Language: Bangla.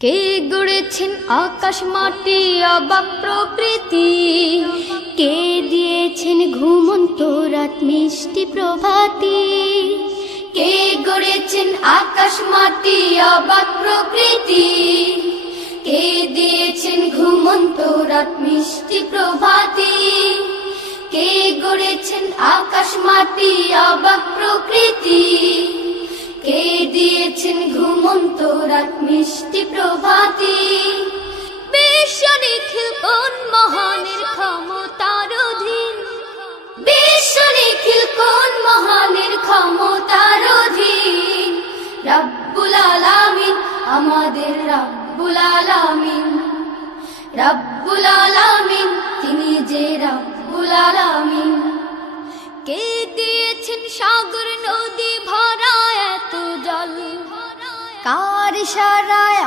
কে গড়েছেন আকাশ মাটি অবাক প্রকৃতি, কে দিয়েছেন ঘুমন্ত রাত মিষ্টি প্রভাতি। কে গড়েছেন আকাশ মাটি অবাক প্রকৃতি, কে দিয়েছেন ঘুমন্ত রাত মিষ্টি প্রভাতি। কে গড়েছেন আকাশ মাটি অবাক প্রকৃতি, কে দিয়েছেন ঘুমন্ত রাত মিষ্টি প্রভাতি। বিশ্ব নিখিল কোন মহানের ক্ষমতার অধীন, বিশ্ব নিখিল কোন মহানের ক্ষমতার অধীন। রব্বুল আলামিন আমাদের রব্বুল আলামিন, রব্বুল আলামিন তিনি যে রব্বুল আলামিন। কে দিয়েছেন সাগর নদী ভরা এত জল, কার ইশারায়